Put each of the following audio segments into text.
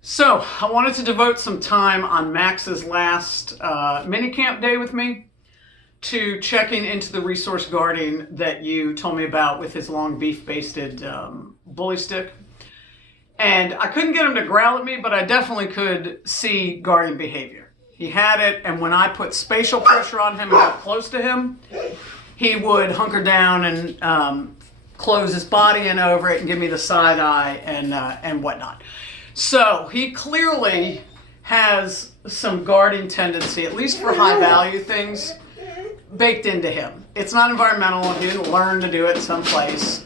So I wanted to devote some time on Max's last mini camp day with me to checking into the resource guarding that you told me about with his long beef basted bully stick. And I couldn't get him to growl at me, but I definitely could see guarding behavior. He had it, and when I put spatial pressure on him and got close to him, he would hunker down and close his body in over it and give me the side eye and whatnot. So he clearly has some guarding tendency, at least for high value things, baked into him. It's not environmental. He didn't learn to do it someplace.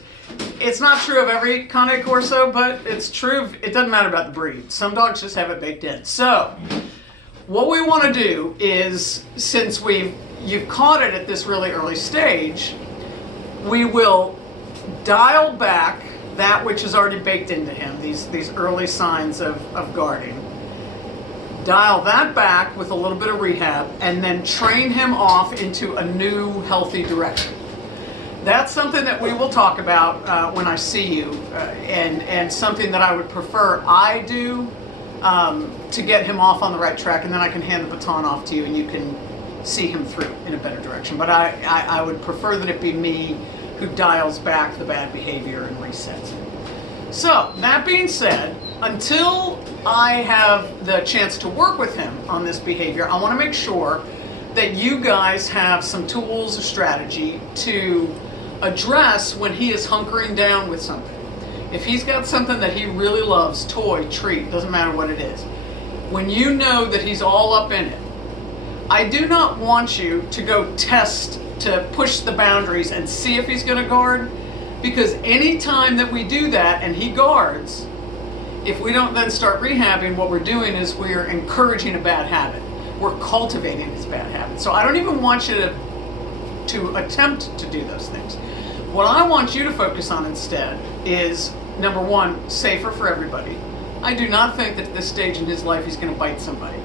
It's not true of every Cane Corso, but it's true. It doesn't matter about the breed. Some dogs just have it baked in. So what we want to do is, since you've caught it at this really early stage, we will dial back that which is already baked into him, these early signs of guarding. Dial that back with a little bit of rehab and then train him off into a new healthy direction. That's something that we will talk about when I see you, and something that I would prefer I do to get him off on the right track, and then I can hand the baton off to you and you can see him through in a better direction. But I would prefer that it be me who dials back the bad behavior and resets it. So, that being said, until I have the chance to work with him on this behavior, I want to make sure that you guys have some tools or strategy to address when he is hunkering down with something. If he's got something that he really loves, toy, treat, doesn't matter what it is, when you know that he's all up in it, I do not want you to go test to push the boundaries and see if he's going to guard, because any time that we do that and he guards, if we don't then start rehabbing, what we're doing is we're encouraging a bad habit. We're cultivating his bad habit. So I don't even want you to attempt to do those things. What I want you to focus on instead is, number one, safer for everybody. I do not think that at this stage in his life he's going to bite somebody.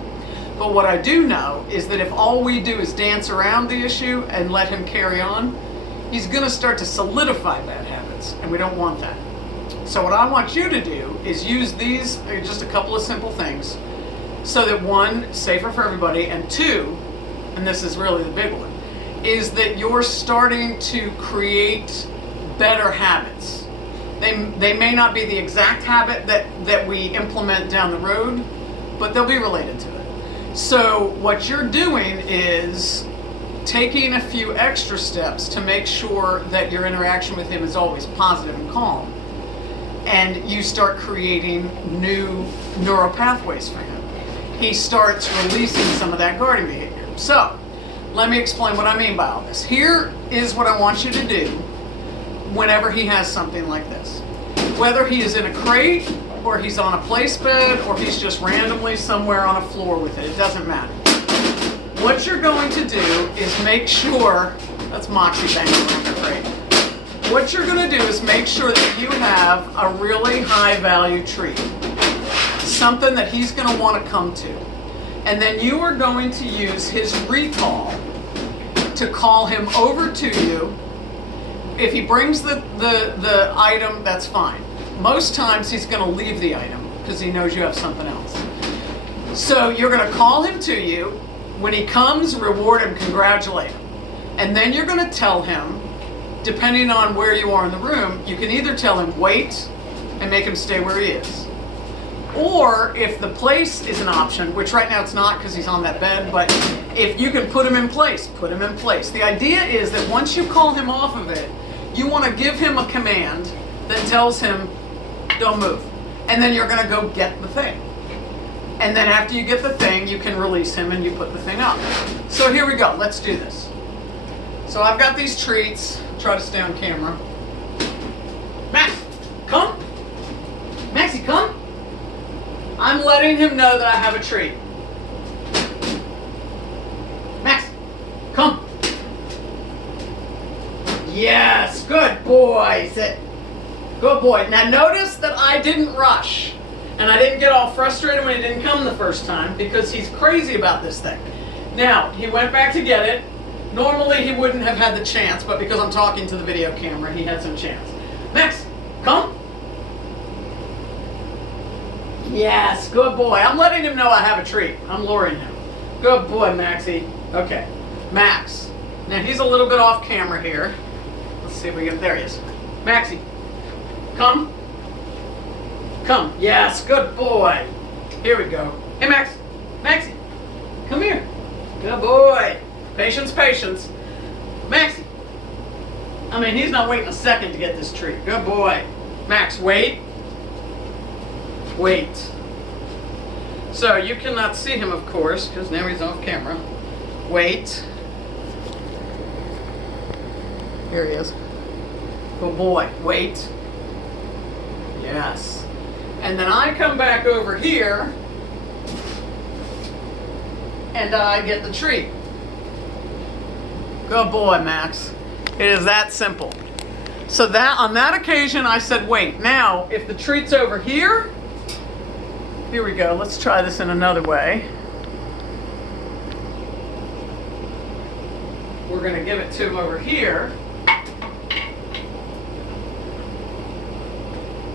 But what I do know is that if all we do is dance around the issue and let him carry on, he's going to start to solidify bad habits, and we don't want that. So what I want you to do is use these, just a couple of simple things, so that one, safer for everybody, and two, and this is really the big one, is that you're starting to create better habits. They may not be the exact habit that we implement down the road, but they'll be related to it. So what you're doing is taking a few extra steps to make sure that your interaction with him is always positive and calm. And you start creating new neural pathways for him. He starts releasing some of that guarding behavior. So let me explain what I mean by all this. Here is what I want you to do whenever he has something like this. Whether he is in a crate, or he's on a place bed, or he's just randomly somewhere on a floor with it. It doesn't matter. What you're going to do is make sure, that's Moxie banging around the crate. What you're going to do is make sure that you have a really high value treat. Something that he's going to want to come to. And then you are going to use his recall to call him over to you. If he brings the item, that's fine. Most times he's going to leave the item because he knows you have something else. So you're going to call him to you. When he comes, reward him, congratulate him. And then you're going to tell him, depending on where you are in the room, you can either tell him wait and make him stay where he is. Or if the place is an option, which right now it's not because he's on that bed, but if you can put him in place, put him in place. The idea is that once you call him off of it, you want to give him a command that tells him, don't move. And then you're going to go get the thing. And then after you get the thing, you can release him and you put the thing up. So here we go. Let's do this. So I've got these treats. Try to stay on camera. Max, come. Maxie, come. I'm letting him know that I have a treat. Max, come. Yes, good boy. Sit. Good boy. Now notice that I didn't rush, and I didn't get all frustrated when he didn't come the first time, because he's crazy about this thing. Now, he went back to get it. Normally he wouldn't have had the chance, but because I'm talking to the video camera, he had some chance. Max, come. Yes, good boy. I'm letting him know I have a treat. I'm luring him. Good boy, Maxie. Okay, Max. Now he's a little bit off camera here. Let's see if we get, there he is. Maxie, come. Come. Yes, good boy. Here we go. Hey, Max. Maxie, come here. Good boy. Patience, patience. Maxie. I mean, he's not waiting a second to get this treat. Good boy. Max, wait. Wait. So you cannot see him, of course, because now he's off camera. Wait. Here he is. Good boy. Wait. Yes. And then I come back over here and I get the treat. Good boy, Max. It is that simple. So that on that occasion I said wait. Now if the treat's over here we go. Let's try this in another way. We're going to give it to him over here.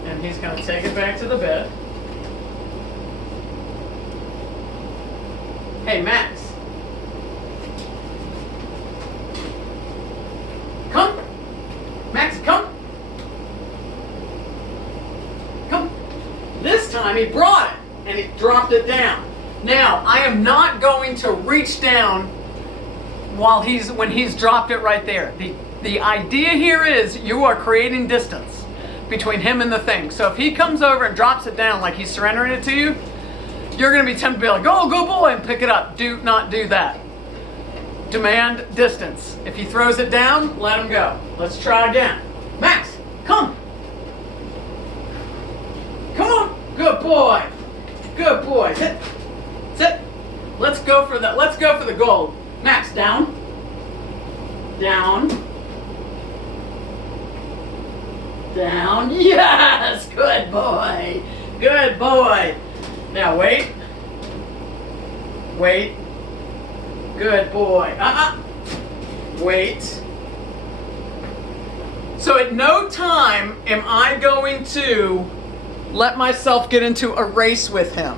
And he's going to take it back to the bed. Hey, Max. Come. Max, come. Come. This time he brought it and he dropped it down. Now, I am not going to reach down when he's dropped it right there. The idea here is you are creating distance between him and the thing. So if he comes over and drops it down like he's surrendering it to you, you're going to be tempted to be like, oh, good boy, and pick it up. Do not do that. Demand distance. If he throws it down, let him go. Let's try again. Max, come. Come on. Good boy. Good boy. Sit. Sit. Let's go for the gold. Max, down. Down. Down. Yes. Good boy. Good boy. Now wait. Wait. Good boy. Wait. So at no time am I going to let myself get into a race with him.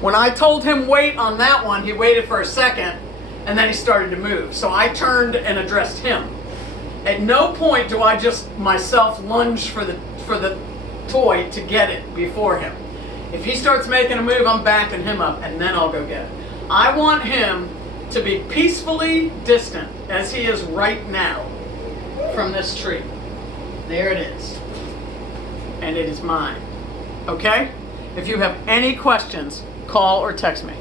When I told him wait on that one, he waited for a second and then he started to move. So I turned and addressed him. At no point do I just myself lunge for the toy to get it before him. If he starts making a move, I'm backing him up and then I'll go get it. I want him to be peacefully distant as he is right now from this tree. There it is. And it is mine. Okay? If you have any questions, call or text me.